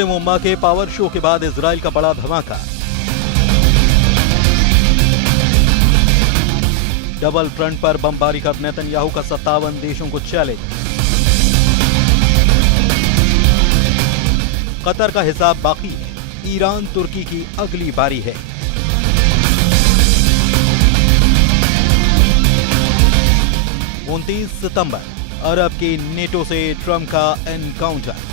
मुस्लिम उम्मा के power show के बाद इजराइल का बड़ा धमाका। डबल फ्रंट पर बमबारी कर नेतन्याहू का 57 देशों को चैलेंज। कतर का हिसाब बाकी है, ईरान तुर्की की अगली बारी है। सितंबर अरब की नेटो से ट्रंप का एनकाउंटर।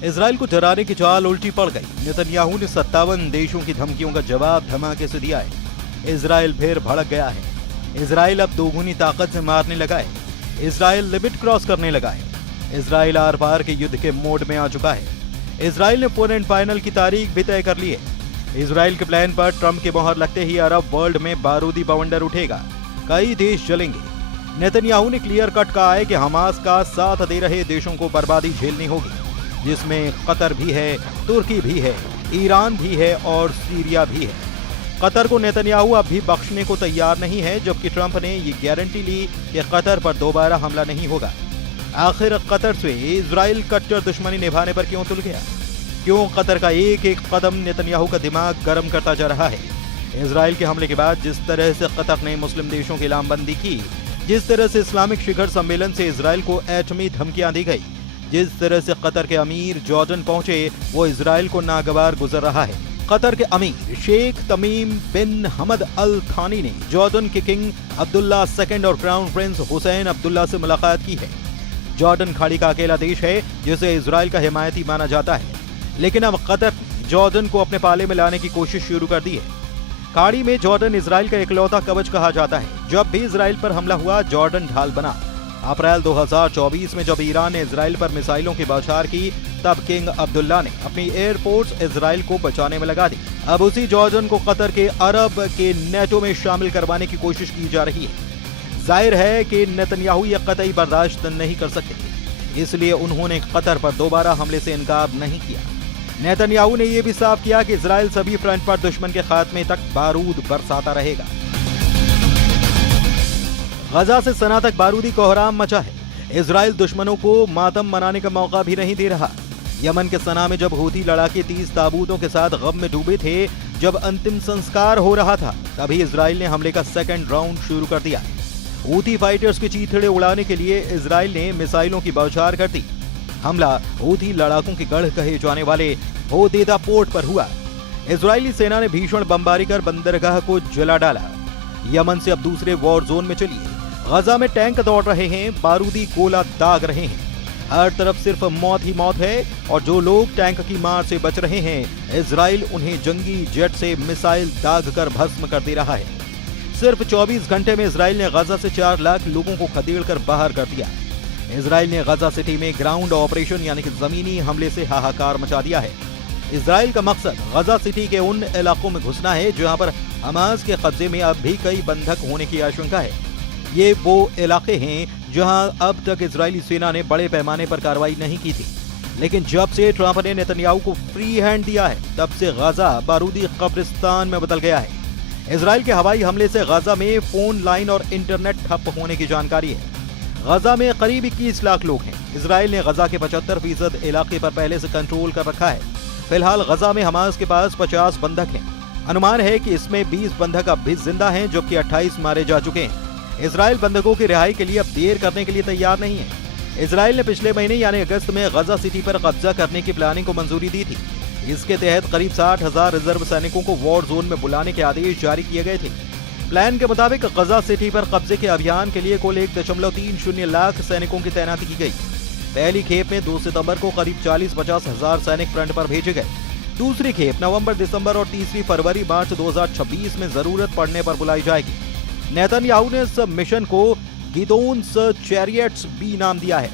इजराइल को डराने की चाल उल्टी पड़ गई। नेतन्याहू ने 57 देशों की धमकियों का जवाब धमाके से दिया है। इजराइल फिर भड़क गया है। इजराइल अब दोगुनी ताकत से मारने लगा है। इजराइल लिमिट क्रॉस करने लगा है। इजराइल आर पार के युद्ध के मोड में आ चुका है। इजराइल ने 4 एंड फाइनल की तारीख भी तय कर ली है। इजराइल के प्लान पर ट्रंप की मोहर लगते ही अरब वर्ल्ड में बारूदी बवंडर उठेगा, कई देश जलेंगे। नेतन्याहू ने क्लियर कट कहा है कि हमास का साथ दे रहे देशों को बर्बादी झेलनी होगी, जिसमें कतर भी है, तुर्की भी है, ईरान भी है और सीरिया भी है। कतर को नेतन्याहू अब भी बख्शने को तैयार नहीं है, जबकि ट्रंप ने ये गारंटी ली कि कतर पर दोबारा हमला नहीं होगा। आखिर कतर से इजराइल कट्टर दुश्मनी निभाने पर क्यों तुल गया? क्यों कतर का एक एक कदम नेतन्याहू का दिमाग गर्म करता जा रहा है? इजराइल के हमले के बाद जिस तरह से कतर ने मुस्लिम देशों की लामबंदी की, जिस तरह से इस्लामिक शिखर सम्मेलन से इजराइल को एटमी धमकियां दी गई, जिस तरह से कतर के अमीर जॉर्डन पहुंचे, वो इजराइल को नागवार गुजर रहा है। कतर के अमीर शेख तमीम बिन हमद अल थानी ने जॉर्डन के किंग अब्दुल्ला II और क्राउन प्रिंस हुसैन अब्दुल्ला से मुलाकात की है। जॉर्डन खाड़ी का अकेला देश है जिसे इजराइल का हिमायती माना जाता है, लेकिन अब कतर ने जॉर्डन को अपने पाले में लाने की कोशिश शुरू कर दी है। खाड़ी में जॉर्डन इजराइल का इकलौता कवच कहा जाता है। जब भी इजराइल पर हमला हुआ, जॉर्डन ढाल बना। अप्रैल 2024 में जब ईरान ने इजराइल पर मिसाइलों की बौछार की, तब किंग अब्दुल्ला ने अपनी एयरफोर्स इजराइल को बचाने में लगा दी। अब उसी जॉर्डन को कतर के अरब के नेटो में शामिल करवाने की कोशिश की जा रही है। जाहिर है कि नेतन्याहू यह कतई बर्दाश्त नहीं कर सकते, इसलिए उन्होंने कतर पर दोबारा हमले से इनकार नहीं किया। नेतन्याहू ने यह भी साफ किया कि इजराइल सभी फ्रंट पर दुश्मन के खात्मे तक बारूद बरसाता रहेगा। गजा से सना तक बारूदी कोहराम मचा है। इजराइल दुश्मनों को मातम मनाने का मौका भी नहीं दे रहा। यमन के सना में जब हूथी लड़ाके 30 ताबूतों के साथ गम में डूबे थे, जब अंतिम संस्कार हो रहा था, तभी इजराइल ने हमले का सेकंड राउंड शुरू कर दिया। हूथी फाइटर्स के चीथड़े उड़ाने के लिए इजराइल ने मिसाइलों की बौछार कर दी। हमला हूथी लड़ाकों के गढ़ कहे जाने वाले होदेदा पोर्ट पर हुआ। इजरायली सेना ने भीषण बमबारी कर बंदरगाह को जला डाला। यमन से अब दूसरे वॉर जोन में चलिए। गजा में टैंक दौड़ रहे हैं, बारूदी गोला दाग रहे हैं। हर तरफ सिर्फ मौत ही मौत है, और जो लोग टैंक की मार से बच रहे हैं, इजराइल उन्हें जंगी जेट से मिसाइल दाग कर भस्म कर दे रहा है। सिर्फ 24 घंटे में इजराइल ने गजा से 4 लाख लोगों को खदेड़ कर बाहर कर दिया। इजराइल ने गजा सिटी में ग्राउंड ऑपरेशन यानी कि जमीनी हमले से हाहाकार मचा दिया है। इजराइल का मकसद गजा सिटी के उन इलाकों में घुसना है जहां पर हमास के कब्जे में अब भी कई बंधक होने की आशंका है। ये वो इलाके हैं जहां अब तक इजरायली सेना ने बड़े पैमाने पर कार्रवाई नहीं की थी, लेकिन जब से ट्रंप ने नेतन्याहू को फ्री हैंड दिया है, तब से गजा बारूदी कब्रिस्तान में बदल गया है। इजराइल के हवाई हमले से गजा में फोन लाइन और इंटरनेट ठप होने की जानकारी है। गजा में करीब 21 लाख लोग हैं। इजराइल ने गजा के 75% इलाके पर पहले से कंट्रोल कर रखा है। फिलहाल गजा में हमास के पास 50 बंधक हैं। अनुमान है कि इसमें 20 बंधक अब भी जिंदा हैं, जबकि 28 मारे जा चुके हैं। इजराइल बंधकों की रिहाई के लिए अब देर करने के लिए तैयार नहीं है। इजराइल ने पिछले महीने यानी अगस्त में गजा सिटी पर कब्जा करने की प्लानिंग को मंजूरी दी थी। इसके तहत करीब 60,000 रिजर्व सैनिकों को वॉर जोन में बुलाने के आदेश जारी किए गए थे। प्लान के मुताबिक गजा सिटी पर कब्जे के अभियान के लिए कुल 1.30 लाख सैनिकों की तैनाती की गई। पहली खेप में 2 सितंबर को करीब 40-50 हजार सैनिक फ्रंट पर भेजे गए। दूसरी खेप नवंबर, दिसंबर और तीसरी फरवरी, मार्च 2026 में जरूरत पड़ने पर बुलाई जाएगी। नेतन्याहू ने इस मिशन को गिदोन्स चैरियट्स भी नाम दिया है।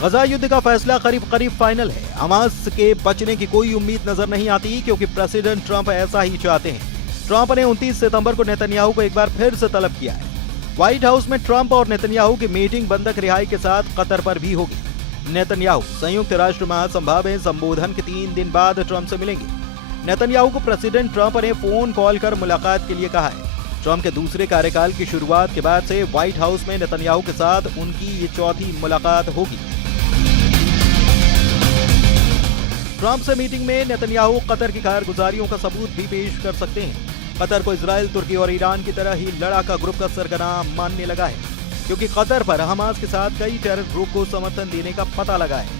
गजा युद्ध का फैसला करीब करीब फाइनल है। हमास के बचने की कोई उम्मीद नजर नहीं आती, क्योंकि प्रेसिडेंट ट्रंप ऐसा ही चाहते हैं। ट्रंप ने 29 सितंबर को नेतन्याहू को एक बार फिर से तलब किया है। व्हाइट हाउस में ट्रंप और नेतन्याहू की मीटिंग बंधक रिहाई के साथ कतर पर भी होगी। नेतन्याहू संयुक्त राष्ट्र महासभा में संबोधन के 3 दिन बाद ट्रंप से मिलेंगे। नेतन्याहू को प्रेसिडेंट ट्रंप ने फोन कॉल कर मुलाकात के लिए कहा है। ट्रंप के दूसरे कार्यकाल की शुरुआत के बाद से व्हाइट हाउस में नेतन्याहू के साथ उनकी ये चौथी मुलाकात होगी। ट्रंप से मीटिंग में नेतन्याहू कतर की कारगुजारियों का सबूत भी पेश कर सकते हैं। कतर को इजराइल, तुर्की और ईरान की तरह ही लड़ाका ग्रुप का सरगना मानने लगा है, क्योंकि कतर पर हमास के साथ कई टेरर ग्रुप को समर्थन देने का पता लगा है।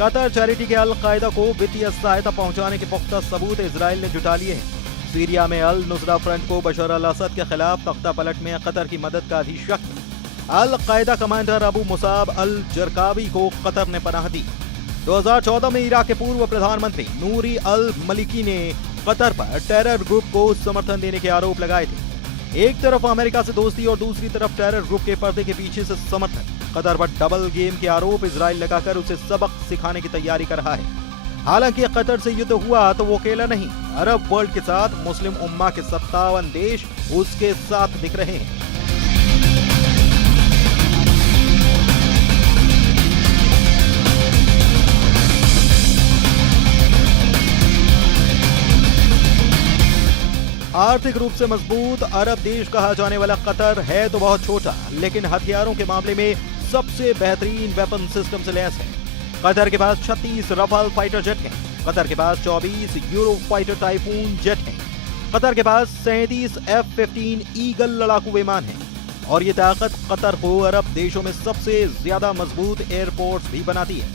कतर चैरिटी के अल कायदा को वित्तीय सहायता पहुंचाने के पुख्ता सबूत इजराइल ने जुटा लिए हैं। सीरिया में अल नुसरा फ्रंट को बशर अल असद के खिलाफ तख्ता पलट में कतर की मदद का भी शक। Al Qaeda commander Abu Musab al Zarqawi को कतर ने पनाह दी। 2014 में इराक के पूर्व प्रधानमंत्री नूरी अल मलिकी ने कतर पर टेरर ग्रुप को समर्थन देने के आरोप लगाए थे। एक तरफ अमेरिका से दोस्ती और दूसरी तरफ टेरर ग्रुप के पर्दे के पीछे से समर्थन। कतर पर डबल गेम के आरोप इजराइल लगाकर उसे सबक सिखाने की तैयारी कर रहा है। हालांकि कतर से युद्ध हुआ तो वो अकेला नहीं, अरब वर्ल्ड के साथ मुस्लिम उम्मा के 57 देश उसके साथ दिख रहे हैं। आर्थिक रूप से मजबूत अरब देश कहा जाने वाला कतर है तो बहुत छोटा, लेकिन हथियारों के मामले में सबसे बेहतरीन वेपन सिस्टम से लैस है। कतर के पास 36 रफाल फाइटर जेट हैं। कतर के पास 24 यूरो फाइटर टाइफून जेट हैं। कतर के पास 37 F-15 ईगल लड़ाकू विमान हैं। और ये ताकत कतर को अरब देशों में सबसे ज्यादा मजबूत एयरपोर्ट्स भी बनाती है।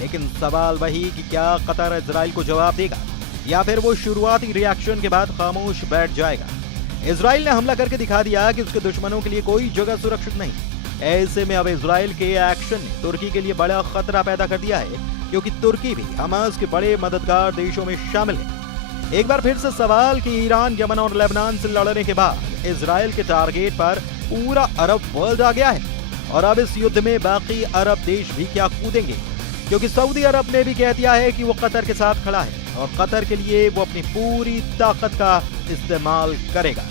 लेकिन सवाल वही कि क्या कतर इजराइल को जवाब देगा या फिर वो शुरुआती रिएक्शन के बाद खामोश बैठ जाएगा। इजराइल ने हमला करके दिखा दिया कि उसके दुश्मनों के लिए कोई जगह सुरक्षित नहीं। ऐसे में अब इजराइल के एक्शन ने तुर्की के लिए बड़ा खतरा पैदा कर दिया है, क्योंकि तुर्की भी हमास के बड़े मददगार देशों में शामिल है। एक बार फिर से सवाल कि ईरान, यमन और लेबनान से लड़ने के बाद इजराइल के टारगेट पर पूरा अरब वर्ल्ड आ गया है। और अब इस युद्ध में बाकी अरब देश भी क्या कूदेंगे, क्योंकि सऊदी अरब ने भी कह दिया है कि वो कतर के साथ खड़ा है और कतर के लिए वो अपनी पूरी ताकत का इस्तेमाल करेगा।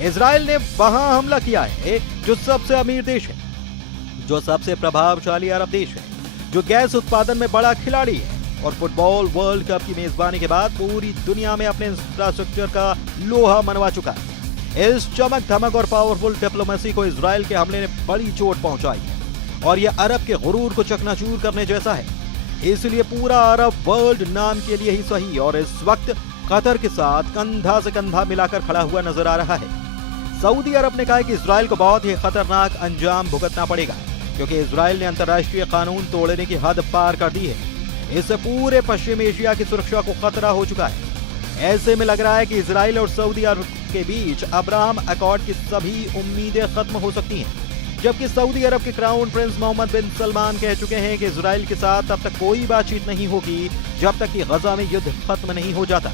इजराइल ने वहां हमला किया है जो सबसे अमीर देश है, जो सबसे प्रभावशाली अरब देश है, जो गैस उत्पादन में बड़ा खिलाड़ी है और फुटबॉल वर्ल्ड कप की मेजबानी के बाद पूरी दुनिया में अपने इंफ्रास्ट्रक्चर का लोहा मनवा चुका है। इस चमक धमक और पावरफुल डिप्लोमेसी को इजराइल के हमले ने बड़ी चोट पहुंचाई है और यह अरब के गुरूर को चकनाचूर करने जैसा है। इसलिए पूरा अरब वर्ल्ड नाम के लिए ही सही और इस वक्त कतर के साथ कंधा से कंधा मिलाकर खड़ा हुआ नजर आ रहा है। सऊदी अरब ने कहा है कि इजराइल को बहुत ही खतरनाक अंजाम भुगतना पड़ेगा, क्योंकि इजराइल ने अंतर्राष्ट्रीय कानून तोड़ने की हद पार कर दी है। इससे पूरे पश्चिम एशिया की सुरक्षा को खतरा हो चुका है। ऐसे में लग रहा है कि इजराइल और सऊदी अरब के बीच अब्राहम अकॉर्ड की सभी उम्मीदें खत्म हो सकती हैं, जबकि सऊदी अरब के क्राउन प्रिंस मोहम्मद बिन सलमान कह चुके हैं कि इजराइल के साथ तब तक कोई बातचीत नहीं होगी जब तक कि गजा में युद्ध खत्म नहीं हो जाता।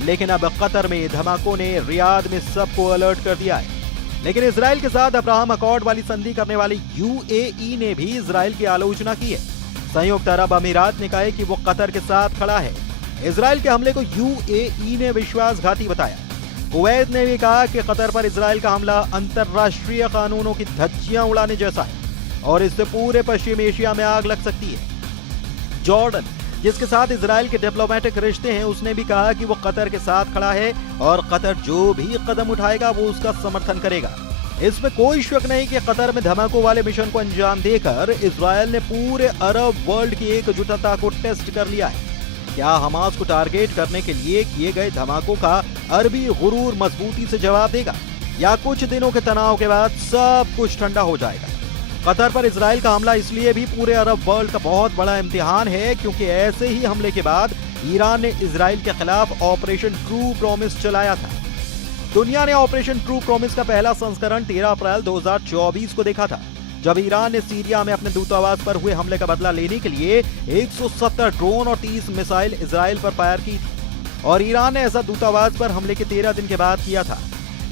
लेकिन अब कतर में धमाकों ने रियाद में सबको अलर्ट कर दिया है। लेकिन इजराइल के साथ अब्राहम अकॉर्ड वाली संधि करने वाली यूएई ने भी इजराइल की आलोचना की है। संयुक्त अरब अमीरात ने कहा है कि वो कतर के साथ खड़ा है। इजराइल के हमले को यूएई ने विश्वासघाती बताया। कुवैत ने भी कहा कि कतर पर इजराइल का हमला अंतर्राष्ट्रीय कानूनों की धज्जियां उड़ाने जैसा है और इससे पूरे पश्चिम एशिया में आग लग सकती है। जॉर्डन, जिसके साथ इजराइल के डिप्लोमेटिक रिश्ते हैं, उसने भी कहा कि वो कतर के साथ खड़ा है और कतर जो भी कदम उठाएगा वो उसका समर्थन करेगा। इसमें कोई शक नहीं कि कतर में धमाकों वाले मिशन को अंजाम देकर इजराइल ने पूरे अरब वर्ल्ड की एकजुटता को टेस्ट कर लिया है। क्या हमास को टारगेट करने के लिए किए गए धमाकों का अरबी गुरूर मजबूती से जवाब देगा, या कुछ दिनों के तनाव के बाद सब कुछ ठंडा हो जाएगा? कतर पर इजराइल का हमला इसलिए भी पूरे अरब वर्ल्ड का बहुत बड़ा इम्तिहान है, क्योंकि ऐसे ही हमले के बाद ईरान ने इजराइल के खिलाफ ऑपरेशन ट्रू प्रॉमिस चलाया था। दुनिया ने ऑपरेशन ट्रू प्रॉमिस का पहला संस्करण 13 अप्रैल 2024 को देखा था, जब ईरान ने सीरिया में अपने दूतावास पर हुए हमले का बदला लेने के लिए 170 ड्रोन और 30 मिसाइल इजराइल पर फायर की थी। और ईरान ने ऐसा दूतावास पर हमले के 13 दिन के बाद किया था।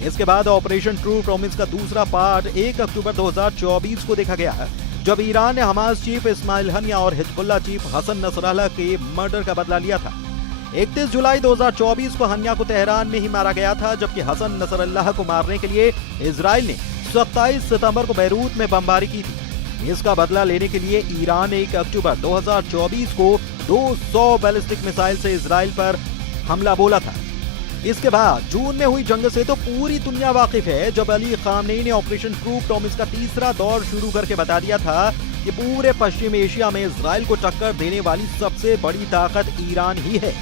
इसके बाद ऑपरेशन ट्रू प्रॉमिस का दूसरा पार्ट 1 अक्टूबर 2024 को देखा गया, जब ईरान ने हमास चीफ इस्माइल हनिया और हिजबुल्लाह चीफ हसन नसरल्लाह के मर्डर का बदला लिया था। 31 जुलाई 2024 को हनिया को तेहरान में ही मारा गया था, जबकि हसन नसरल्लाह को मारने के लिए इजराइल ने 27 सितंबर को बैरूत में बमबारी की थी। इसका बदला लेने के लिए ईरान 1 अक्टूबर 2024 को 200 बैलिस्टिक मिसाइल से इजराइल पर हमला बोला था। इसके बाद जून में हुई जंग से तो पूरी दुनिया वाकिफ है, जब अली खामनेई ने ऑपरेशन ट्रू प्रॉमिस का तीसरा दौर शुरू करके बता दिया था कि पूरे पश्चिम एशिया में इजराइल को टक्कर देने वाली सबसे बड़ी ताकत ईरान ही है।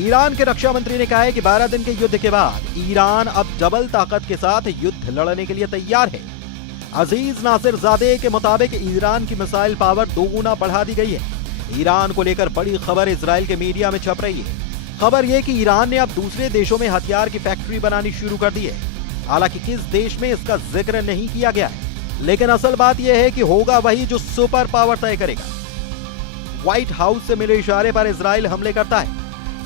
ईरान के रक्षा मंत्री ने कहा है कि 12 दिन के युद्ध के बाद ईरान अब डबल ताकत के साथ युद्ध लड़ने के लिए तैयार है। अजीज नासिर ज़ादे के मुताबिक ईरान की मिसाइल पावर 2 गुना बढ़ा दी गई है। ईरान को लेकर बड़ी खबर इजराइल के मीडिया में छप रही है। खबर यह कि ईरान ने अब दूसरे देशों में हथियार की फैक्ट्री बनानी शुरू कर दी है। हालांकि किस देश में इसका जिक्र नहीं किया गया है, लेकिन असल बात यह है कि होगा वही जो सुपर पावर तय करेगा। व्हाइट हाउस से मिले इशारे पर इजराइल हमले करता है।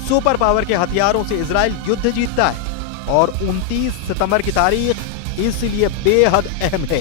सुपर पावर के हथियारों से इजराइल युद्ध जीतता है और 29 सितंबर की तारीख इसलिए बेहद अहम है।